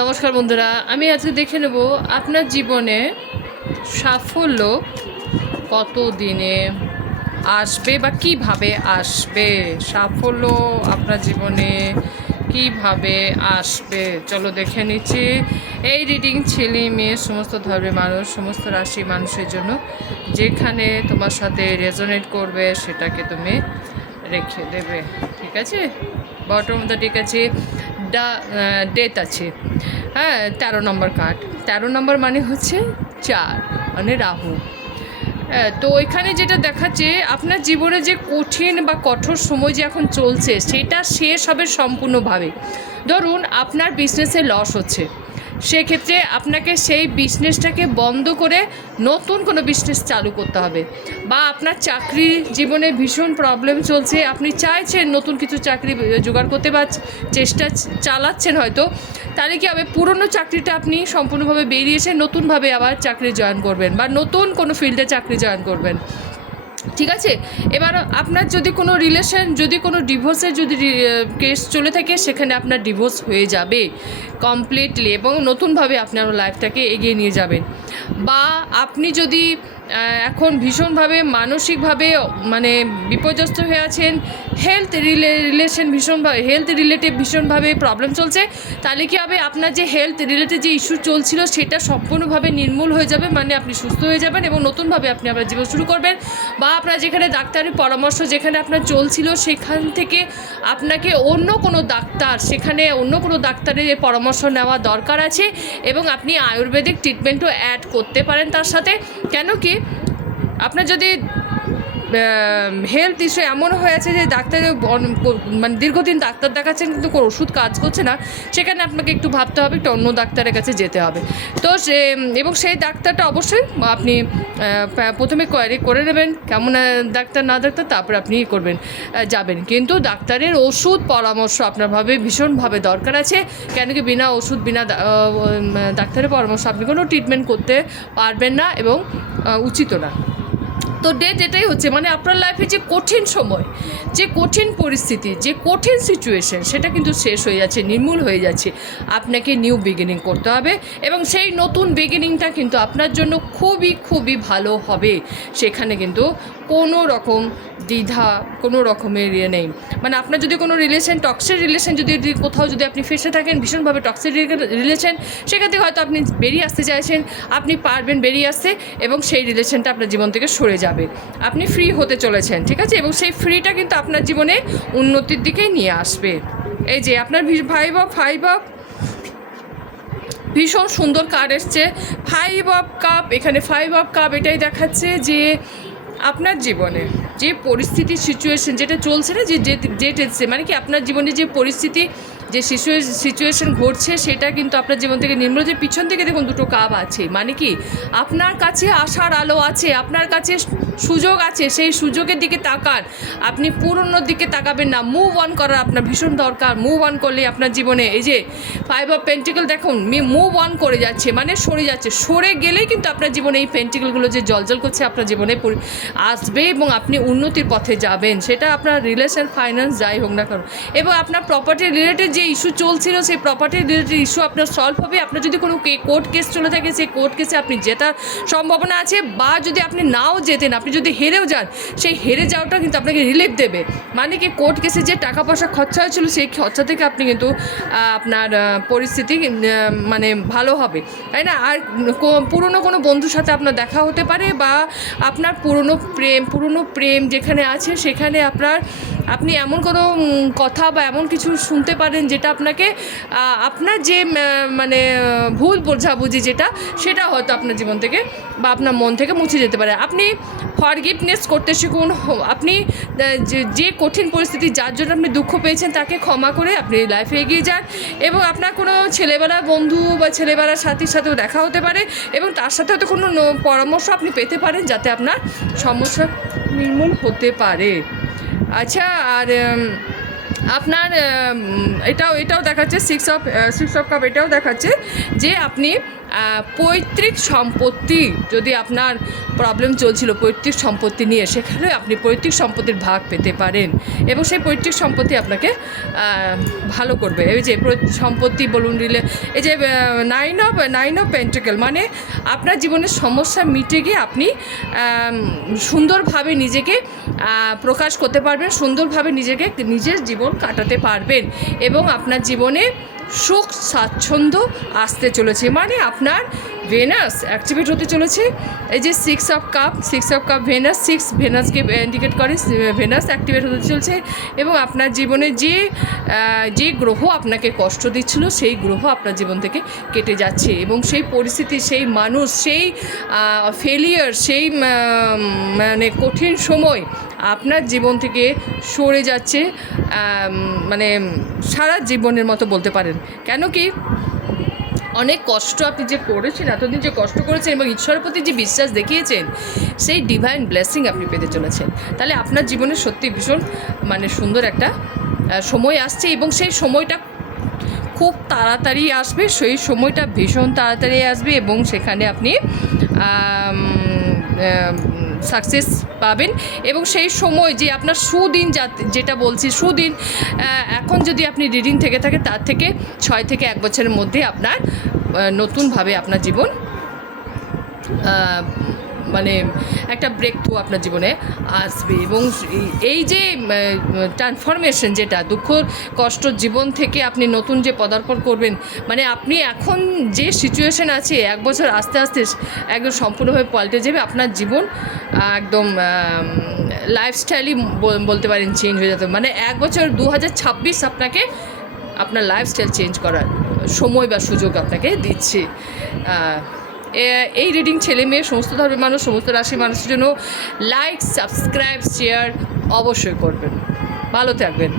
নমস্কার বন্ধুরা, আমি আজকে দেখে নেব আপনার জীবনে সাফল্য কত দিনে আসবে বা কিভাবে আসবে। সাফল্য আপনার জীবনে কিভাবে আসবে চলো দেখে নিচ্ছি। এই রিডিং ছেলে মেয়ে সমস্ত ধর্মের মানুষ, সমস্ত রাশি মানুষের জন্য। যেখানে তোমার সাথে রেজোনেট করবে সেটাকে তুমি রেখে দেবে, ঠিক আছে। বটম মধ্যে ঠিক আছে, ডেথ আছে। হ্যাঁ, 13 নম্বর কার্ড। 13 নম্বর মানে হচ্ছে 4, মানে রাহু। তো এখানে যেটা দেখাচ্ছে আপনার জীবনে যে কঠিন বা কঠোর সময় যে এখন চলছে সেটা শেষ হবে সম্পূর্ণভাবে। ধরুন আপনার বিজনেসে লস হচ্ছে, সেক্ষেত্রে আপনাকে সেই বিজনেসটাকে বন্ধ করে নতুন কোনো বিজনেস চালু করতে হবে। বা আপনার চাকরি জীবনে ভীষণ প্রবলেম চলছে, আপনি চাইছেন নতুন কিছু চাকরি জোগাড় করতে বা চেষ্টা চালাচ্ছেন হয়তো, তাহলে কী হবে, পুরনো চাকরিটা আপনি সম্পূর্ণভাবে বেরিয়েছে, নতুনভাবে আবার চাকরি জয়েন করবেন বা নতুন কোনো ফিল্ডে চাকরি জয়েন করবেন, ঠিক আছে। এবার আপনার যদি কোনো রিলেশন, যদি কোনো ডিভোর্সের যদি কেস চলে থাকে, সেখানে আপনার ডিভোর্স হয়ে যাবে কমপ্লিটলি এবং নতুনভাবে আপনার লাইফটাকে এগিয়ে নিয়ে যাবেন। বা আপনি যদি এখন ভীষণভাবে মানসিকভাবে মানে বিপর্যস্ত হয়ে আছেন, হেলথ রিলেটিভ ভীষণভাবে প্রবলেম চলছে, তাহলে কী হবে, আপনার যে হেলথ রিলেটেড যে ইস্যু চলছিল সেটা সম্পূর্ণভাবে নির্মূল হয়ে যাবে, মানে আপনি সুস্থ হয়ে যাবেন এবং নতুনভাবে আপনি আবার জীবন শুরু করবেন। বা আপনার যেখানে ডাক্তারি পরামর্শ যেখানে আপনার চলছিল, সেখান থেকে আপনাকে অন্য কোনো ডাক্তারের পরামর্শ নেওয়া দরকার আছে এবং আপনি আয়ুর্বেদিক ট্রিটমেন্টও অ্যাড করতে পারেন তার সাথে। কেন কি, আপনার যদি হেলথ ইস্যু এমন হয়েছে যে ডাক্তারের মানে দীর্ঘদিন ডাক্তার দেখাচ্ছেন কিন্তু কোনো ওষুধ কাজ করছে না, সেখানে আপনাকে একটু ভাবতে হবে, একটু অন্য ডাক্তারের কাছে যেতে হবে। তো এবং সেই ডাক্তারটা অবশ্যই আপনি প্রথমে কোয়ারি করে নেবেন কেমন ডাক্তার না ডাক্তার, তারপরে আপনি করবেন যাবেন। কিন্তু ডাক্তারের ওষুধ পরামর্শ আপনার ভীষণভাবে দরকার আছে। কেন কি, বিনা ওষুধ বিনা ডাক্তারের পরামর্শ আপনি কোনো ট্রিটমেন্ট করতে পারবেন না এবং উচিতও না। তো ডেট এটাই হচ্ছে, মানে আপনার লাইফে যে কঠিন সময়, যে কঠিন পরিস্থিতি, যে কঠিন সিচুয়েশন, সেটা কিন্তু শেষ হয়ে যাচ্ছে, নির্মূল হয়ে যাচ্ছে। আপনাকে নিউ বিগিনিং করতে হবে এবং সেই নতুন বিগিনিংটা কিন্তু আপনার জন্য খুবই খুবই ভালো হবে। সেখানে কিন্তু কোনো রকম দ্বিধা, কোনো রকমের নেই। মানে আপনার যদি কোনো টক্সিক রিলেশন যদি কোথাও যদি আপনি ফেসে থাকেন, ভীষণভাবে টক্সিক রিলেশন, সেখান থেকে হয়তো আপনি বেরিয়ে আসতে চাইছেন, আপনি পারবেন বেরিয়ে আসতে এবং সেই রিলেশনটা আপনার জীবন থেকে সরে যাবে, আপনি ফ্রি হতে চলেছেন, ঠিক আছে। এবং সেই ফ্রিটা কিন্তু আপনার জীবনে উন্নতির দিকে নিয়ে আসবে। এই যে আপনার ফাইভ অফ ভীষণ সুন্দর কার্ড এসছে, 5 অফ কাপ। এখানে 5 অফ কাপ এটাই দেখাচ্ছে যে আপনার জীবনে যে পরিস্থিতি সিচুয়েশন যেটা চলছে না, যে মানে কি আপনার জীবনে যে পরিস্থিতি, যে সিচুয়েশন ঘটছে, সেটা কিন্তু আপনার জীবন থেকে নির্মূল। যে পিছন থেকে দেখুন 2টো কাপ আছে, মানে কি আপনার কাছে আশার আলো আছে, আপনার কাছে সুযোগ আছে, সেই সুযোগের দিকে তাকান। আপনি পুরনোর দিকে তাকাবেন না, মুভ অন করার আপনার ভীষণ দরকার। মুভ অন করলে আপনার জীবনে এই যে 5 অফ পেন্টিকল দেখুন, মুভ অন করে যাচ্ছে, মানে সরে যাচ্ছে, সরে গেলেই কিন্তু আপনার জীবনে এই পেন্টিকলগুলো যে জলজল করছে আপনার জীবনে আসবে এবং আপনি উন্নতির পথে যাবেন। সেটা আপনার রিলেশন, ফাইন্যান্স যাই হোক না কেন। এবং আপনার প্রপার্টি রিলেটেড যে ইস্যু চলছিল, সেই প্রপার্টি রিলেটেড ইস্যু আপনার সলভ হবে। আপনার যদি কোনো কোর্ট কেস চলে থাকে, সেই কোর্ট কেসে আপনি জেতার সম্ভাবনা আছে। বা যদি আপনি নাও জেতেন, আপনি যদি হেরেও যান, সেই হেরে যাওয়াটা কিন্তু আপনাকে রিলিফ দেবে। মানে কি, কোর্ট কেসে যে টাকা পয়সা খরচা হয়েছিল, সেই খরচা থেকে আপনি কিন্তু আপনার পরিস্থিতি মানে ভালো হবে, তাই না। আর পুরনো কোনো বন্ধুর সাথে আপনার দেখা হতে পারে, বা আপনার পুরনো প্রেম যেখানে আছে, সেখানে আপনি এমন কোনো কথা বা এমন কিছু শুনতে পারেন যেটা আপনাকে আপনার যে মানে ভুল বোঝাবুঝি সেটা হয়তো আপনার জীবন থেকে বা আপনার মন থেকে মুছে যেতে পারে। আপনি ফরগিভনেস করতে শিখুন। আপনি যে কঠিন পরিস্থিতি, যার জন্য আপনি দুঃখ পেয়েছেন, তাকে ক্ষমা করে আপনি লাইফে এগিয়ে যান। এবং আপনার কোনো ছেলেবেলার বন্ধু বা ছেলেবেলার সাথীর সাথেও দেখা হতে পারে এবং তার সাথে হয়তো কোনো পরামর্শ আপনি পেতে পারেন, যাতে আপনার সমস্যা নির্মূল হতে পারে। আচ্ছা, আর আপনার এটাও দেখাচ্ছে 6 অফ কাপ। এটাও দেখাচ্ছে যে আপনি পৈতৃক সম্পত্তি, যদি আপনার প্রবলেম চলছিল পৈতৃক সম্পত্তি নিয়ে, সেখানে আপনি পৈতৃক সম্পত্তির ভাগ পেতে পারেন এবং সেই পৈতৃক সম্পত্তি আপনাকে ভালো করবে। এই যে সম্পত্তি বলুন রিলে, এই যে নাইন অফ পেন্টাকেল, মানে আপনার জীবনের সমস্যা মিটে গিয়ে আপনি সুন্দরভাবে নিজেকে প্রকাশ করতে পারবেন, সুন্দরভাবে নিজের জীবন কাটাতে পারবেন এবং আপনার জীবনে সুখ স্বাচ্ছন্দ্য আসতে চলেছে। মানে আপনার ভেনাস অ্যাক্টিভেট হতে চলেছে। এই যে সিক্স অফ কাপ ভেনাসকে ইন্ডিকেট করে, ভেনাস অ্যাক্টিভেট হতে চলছে এবং আপনার জীবনে যে গ্রহ আপনাকে কষ্ট দিচ্ছিল সেই গ্রহ আপনার জীবন থেকে কেটে যাচ্ছে এবং সেই পরিস্থিতি, সেই মানুষ, সেই ফেলিয়ার, সেই মানে কঠিন সময় আপনার জীবন থেকে সরে যাচ্ছে, মানে সারা জীবনের মতো বলতে পারেন। কেন কি অনেক কষ্ট আপনি যে করেছেন, এতদিন যে কষ্ট করেছেন এবং ঈশ্বরের প্রতি যে বিশ্বাস দেখিয়েছেন, সেই ডিভাইন ব্লেসিং আপনি পেতে চলেছেন। তাহলে আপনার জীবনে সত্যি ভীষণ মানে সুন্দর একটা সময় আসছে এবং সেই সময়টা খুব তাড়াতাড়ি আসবে, সেই সময়টা ভীষণ তাড়াতাড়ি আসবে এবং সেখানে আপনি সাকসেস পাবেন এবং সেই সময় যে আপনার সুদিন, যেটা বলছি সুদিন, এখন যদি আপনি রিডিং থেকে থাকে তার থেকে 6 থেকে 1 বছরের মধ্যে আপনার নতুনভাবে আপনার জীবন মানে একটা ব্রেক থ্রু আপনার জীবনে আসবে এবং এই যে ট্রান্সফরমেশন, যেটা দুঃখ কষ্ট জীবন থেকে আপনি নতুন যে পদার্পণ করবেন, মানে আপনি এখন যে সিচুয়েশন আছে 1 বছর আস্তে আস্তে একদম সম্পূর্ণভাবে পাল্টে যাবে আপনার জীবন, একদম লাইফস্টাইলই বলতে পারেন চেঞ্জ হয়ে যেতে। মানে 1 বছর 2026 আপনাকে আপনার লাইফস্টাইল চেঞ্জ করার সময় বা সুযোগ আপনাকে দিচ্ছে। এই রিডিং ছেলে মেয়ে সমস্ত ধর্মের মানুষ, সমস্ত রাশির মানুষের জন্য লাইক, সাবস্ক্রাইব, শেয়ার অবশ্যই করবেন। ভালো থাকবেন।